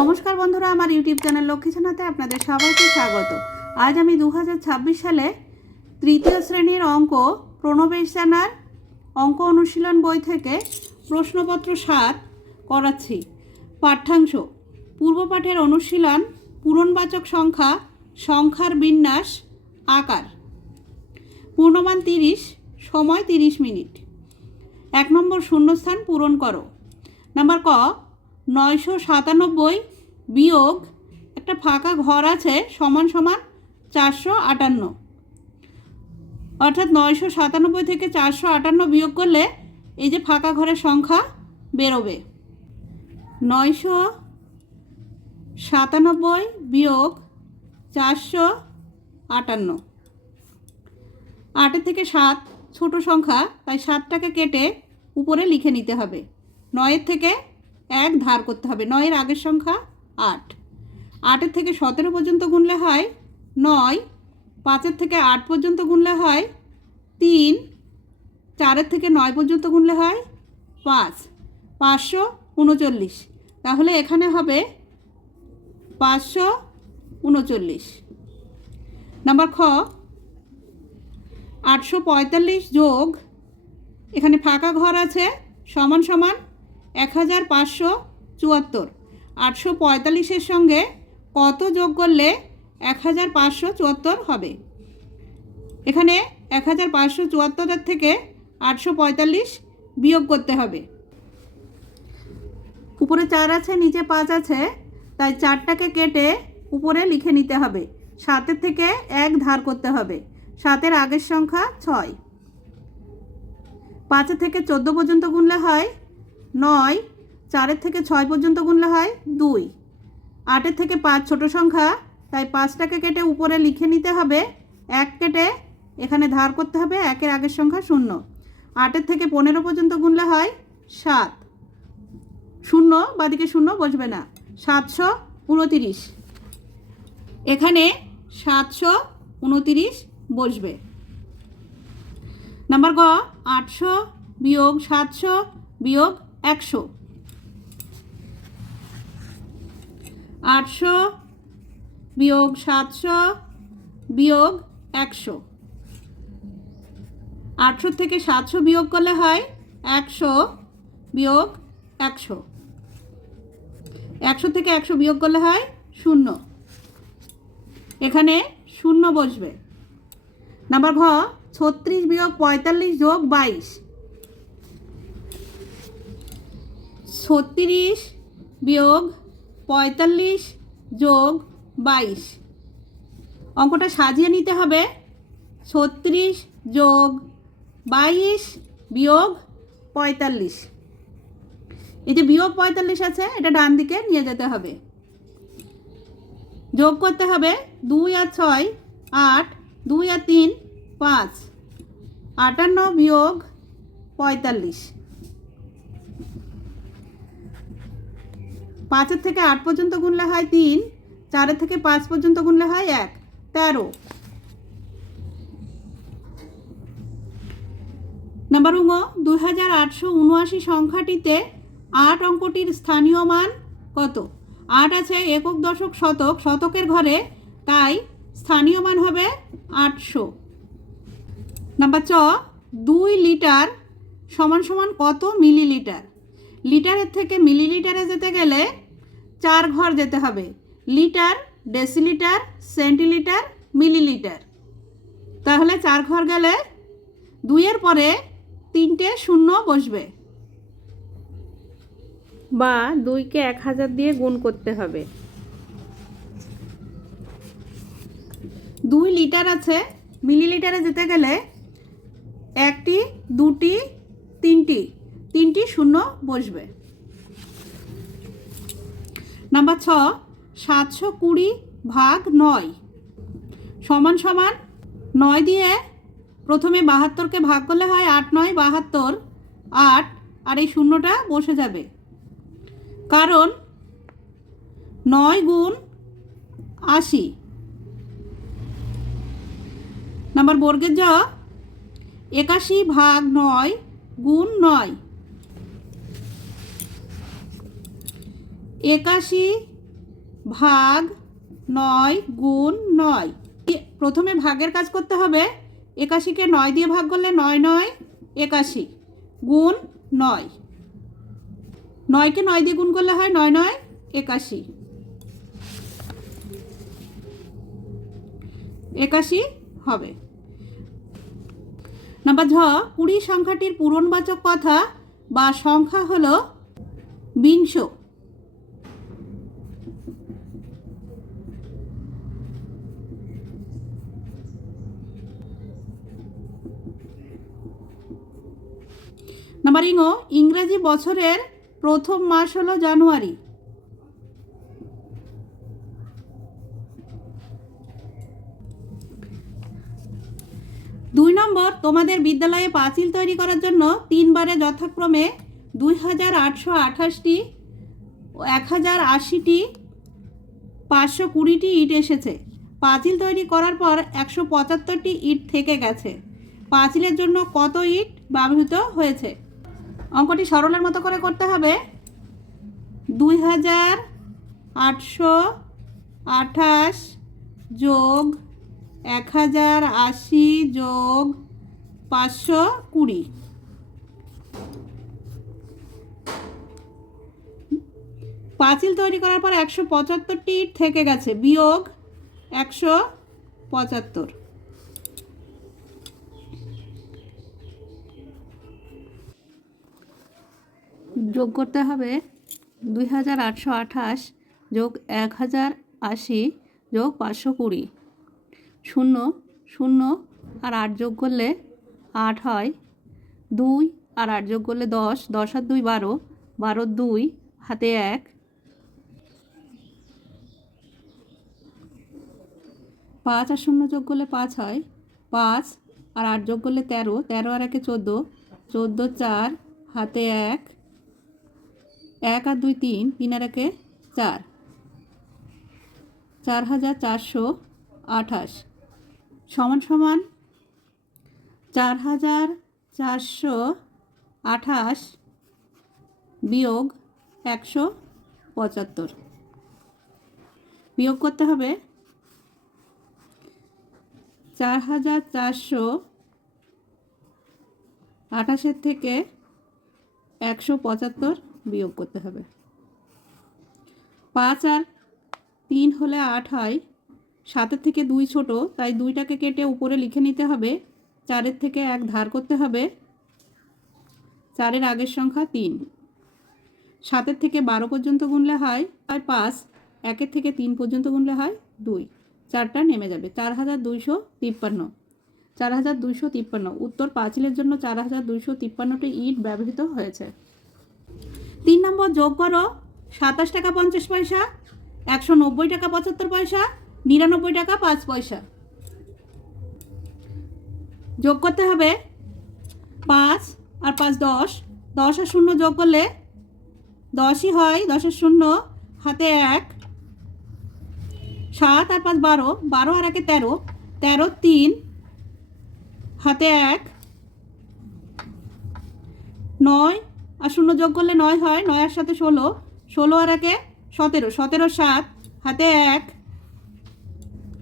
নমস্কার বন্ধুরা, আমার ইউটিউব চ্যানেল লক্ষ্মী ছানাতে আপনাদের সবাইকে স্বাগত। আজ আমি 2026 সালে তৃতীয় শ্রেণীর অঙ্ক প্রণবেশ জানার অঙ্ক অনুশীলন বই থেকে প্রশ্নপত্র 7 করাচ্ছি। পাঠ্যাংশ: পূর্বপাঠের অনুশীলন, পূরণবাচক সংখ্যা, সংখ্যার বিন্যাস, আকার। পূর্ণমান 30, সময় 30 মিনিট। 1 নম্বর শূন্যস্থান পূরণ করো। নাম্বার ক, 997 বিয়োগ একটা ফাঁকা ঘর আছে সমান সমান 458, অর্থাৎ 997 থেকে 458 বিয়োগ করলে এই যে ফাঁকা ঘরের সংখ্যা বেরোবে। 997 বিয়োগ 458। 8 থেকে 7 ছোট সংখ্যা, তাই 7টাকে কেটে উপরে লিখে নিতে হবে। 9 থেকে 1 ধার করতে হবে। 9 আগের সংখ্যা 8। 8 থেকে 17 পর্যন্ত গুনলে হয় 9। 5 থেকে 8 পর্যন্ত গুনলে হয় 3। 4 থেকে 9 পর্যন্ত গুনলে হয় 5। 539। তাহলে এখানে হবে 539। নাম্বার খ, 845 যোগ এখানে ফাঁকা ঘর আছে সমান সমান 1574। 845-এর সঙ্গে কত যোগ করলে 1574 হবে? এখানে 1574 থেকে 845 বিয়োগ করতে হবে। উপরে 4 আছে, নিচে 5 আছে, তাই 4টাকে কেটে উপরে লিখে নিতে হবে। 7 থেকে 1 ধার করতে হবে। 7 আগের সংখ্যা 6। 5 থেকে 14 পর্যন্ত গুনলে হয় 9। 4 থেকে 6 পর্যন্ত গুনলে হয় 2। 8 থেকে 5 ছোট সংখ্যা, তাই 5টাকে কেটে উপরে লিখে নিতে হবে। 1 কেটে এখানে ধার করতে হবে। 1 আগের সংখ্যা 0। 8 থেকে 15 পর্যন্ত গুনলে হয় 7। 0 বাদিকে 0 বসবে না। 729। এখানে 729 বসবে। নাম্বার গ, 800 বিয়োগ 700 বিয়োগ 100। 800 বিয়োগ 700 বিয়োগ 100। 800 থেকে 700 বিয়োগ করলে হয় 100 বিয়োগ 100। 100 থেকে 100 বিয়োগ করলে হয় 0। এখানে 0 বসবে। নাম্বার ঘ, 36 বিয়োগ 45 যোগ 22। 36 বিয়োগ 45 যোগ 22। অঙ্কটা সাজিয়ে নিতে হবে। 36 যোগ 22 বিয়োগ 45। এই যে বিয়োগ 45 আছে, এটা ডান দিকে নিয়ে যেতে হবে। যোগ করতে হবে 2 আর 6 8, 2 আর 3 5। 58 বিয়োগ 45। 5 থেকে 8 পর্যন্ত গুনলে হয় 3। 4 থেকে 5 পর্যন্ত গুনলে হয় 1। 13। নাম্বার উঙ্গ, 2879 সংখ্যাটিতে 8 অঙ্কটির স্থানীয় মান কত? 8 আছে একক, দশক, শতক। শতকের ঘরে, তাই স্থানীয় মান হবে 800। নাম্বার চ, 2 লিটার সমান সমান কত মিলিলিটার? লিটারের থেকে মিলিলিটারে যেতে গেলে 4 ঘর যেতে হবে। Litre, decilitre, centilitre, millilitre. তাহলে 4 ঘর গেলে 2-এর পরে 3টে 0 বসবে, বা 2কে 1000 দিয়ে গুণ করতে হবে। 2 লিটার আছে, মিলিলিটারে যেতে গেলে 1টি, 2টি, 3টি 0 বসবে। নাম্বার ছ, 720 ভাগ 9 সমান সমান 9 দিয়ে প্রথমে 72কে ভাগ করলে হয় 8 9 72। 8 আর এই 0টা বসে যাবে, কারণ 9 গুণ 80। নাম্বার বর্গের জ, 81 ভাগ 9 গুণ 9। 81 ভাগ 9 গুণ 9। প্রথমে ভাগের কাজ করতে হবে। 81কে 9 দিয়ে ভাগ করলে 9 9 81 গুণ 9। 9কে 9 দিয়ে গুণ করলে হয় 9 9 81। 81 হবে। নাম্বার ঝ, 20 সংখ্যাটির পূরণবাচক কথা বা সংখ্যা হলো 20। নাম্বার ইং, ইংরেজি বছরের প্রথম মাস হলো জানুয়ারি। 2 নম্বর, তোমাদের বিদ্যালয়ে পাঁচিল তৈরি করার জন্য 3 বারে যথাক্রমে 2828টি, 1080টি, 520টি ইট এসেছে। পাঁচিল তৈরি করার পর 175টি ইট থেকে গেছে। পাঁচিলের জন্য কত ইট ব্যবহৃত হয়েছে? অঙ্কটি সরলের মতো করে করতে হবে। 2828 যোগ 1080 যোগ 520। পাঁচিল তৈরি করার পর 175টি ইট থেকে গেছে, বিয়োগ 175। যোগ করতে হবে 2828 যোগ 1080 যোগ 520। 0 0 আর 8 যোগ করলে 8 হয়। 2 আর 8 যোগ করলে 10, 10 আর 2 12, 12 2 হাতে 1। 5 আর 0 যোগ করলে 5 হয়। 5 আর 8 যোগ করলে 13, 13 আর 1 14, 14 4 হাতে 1। 1 আর 2 3, 3 আর 1 4, 4428 সমান সমান 4428 বিয়োগ 175। বিয়োগ করতে হবে 4428 থেকে 175 বিয়োগ করতে হবে। 5 আর 3 হলে 8 হয়। 7 থেকে 2 ছোট, তাই 2টাকে কেটে উপরে লিখে নিতে হবে। 4 থেকে 1 ধার করতে হবে। 4 আগের সংখ্যা 3। 7 থেকে 12 পর্যন্ত গুনলে হয় 5। 1 থেকে 3 পর্যন্ত গুনলে হয় 2। 4টা নেমে যাবে। 4253। 4253 উত্তর। পাঁচিলের জন্য 4253টি ইট ব্যবহৃত হয়েছে। 3 নম্বর, যোগ করো 27 টাকা 50 পয়সা, 190 টাকা 75 পয়সা, 99 টাকা 5 পয়সা। যোগ করতে হবে 5 আর 5 10, 10 আর 0 যোগ করলে 10ই হয়। 10 আর 0 হাতে 1। 7 আর 5 12, 12 আর 1 13, 13 3 হাতে 1। 9 আর 0 যোগ করলে 9 হয়। 9 আর 7 16, 16 আর 1 17, 17 7 হাতে 1।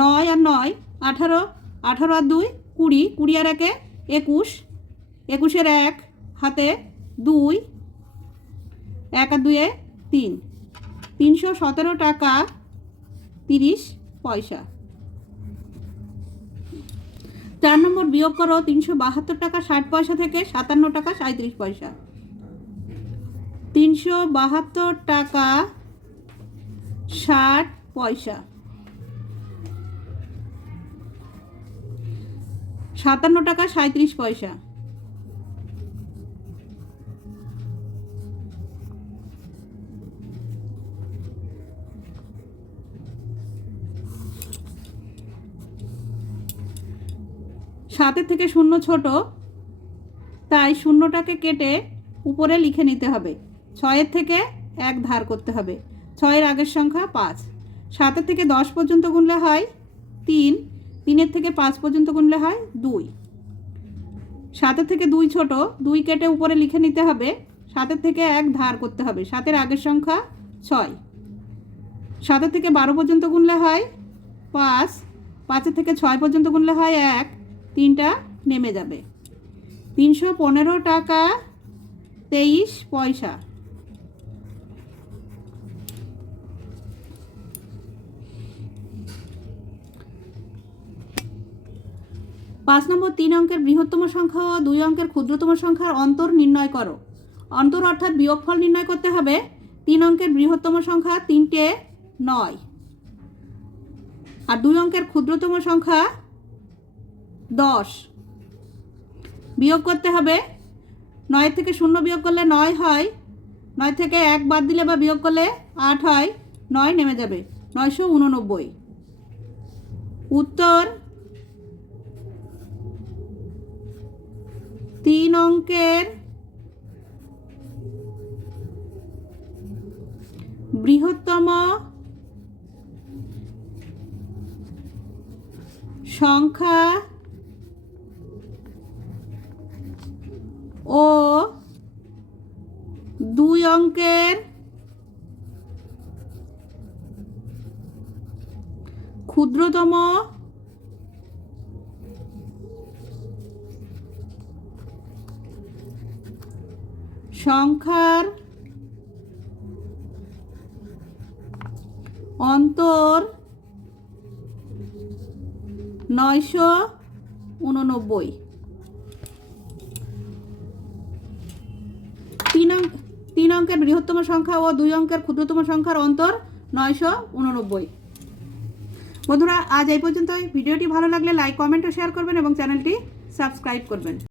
9 আর 9 18, 18 আর 2 20, 20 আর 1 21, 21 এর 1 হাতে 2। 1 আর 2 3, 317 টাকা 30 পয়সা। 4 নম্বর, বিয়োগ করো 372 টাকা 60 পয়সা থেকে 57 টাকা 37 পয়সা। 372 টাকা 60 পয়সা, 57 টাকা 37 পয়সা। সাতের থেকে 0 ছোট, তাই 0টাকে কেটে উপরে লিখে নিতে হবে। 6 থেকে 1 ধার করতে হবে। 6 আগের সংখ্যা 5। 7 থেকে 10 পর্যন্ত গুনলে হয় 3। 3 থেকে 5 পর্যন্ত গুনলে হয় 2। 7 থেকে 2 ছোট, 2 কেটে উপরে লিখে নিতে হবে। 7 থেকে 1 ধার করতে হবে। 7 আগের সংখ্যা 6। 7 থেকে 12 পর্যন্ত গুনলে হয় 5, 5 থেকে 6 পর্যন্ত গুনলে হয় 1, 3টা নেমে যাবে। 315 টাকা 23 পয়সা। 5 নম্বর 3 অঙ্কের বৃহত্তম সংখ্যা ও 2 অঙ্কের ক্ষুদ্রতম সংখ্যার অন্তর নির্ণয় করো। অন্তর অর্থাৎ বিয়োগফল নির্ণয় করতে হবে। 3 অঙ্কের বৃহত্তম সংখ্যা 3টে 9, আর 2 অঙ্কের ক্ষুদ্রতম সংখ্যা 10। বিয়োগ করতে হবে। 9 থেকে 0 বিয়োগ করলে 9 হয়, 9 থেকে 1 বাদ দিলে বা বিয়োগ করলে 8 হয়, 9 নেমে যাবে, 989। উত্তর 3 অঙ্কের বৃহত্তম সংখ্যা ও 2 অঙ্কের ক্ষুদ্রতম সংখ্যার অন্তর 989। 3 অঙ্কের বৃহত্তম সংখ্যা ও 2 অঙ্কের ক্ষুদ্রতম সংখ্যার অন্তর 989। বন্ধুরা, আজ এই পর্যন্তই। ভিডিওটি ভালো লাগলে লাইক, কমেন্ট ও শেয়ার করবেন এবং চ্যানেলটি সাবস্ক্রাইব করবেন।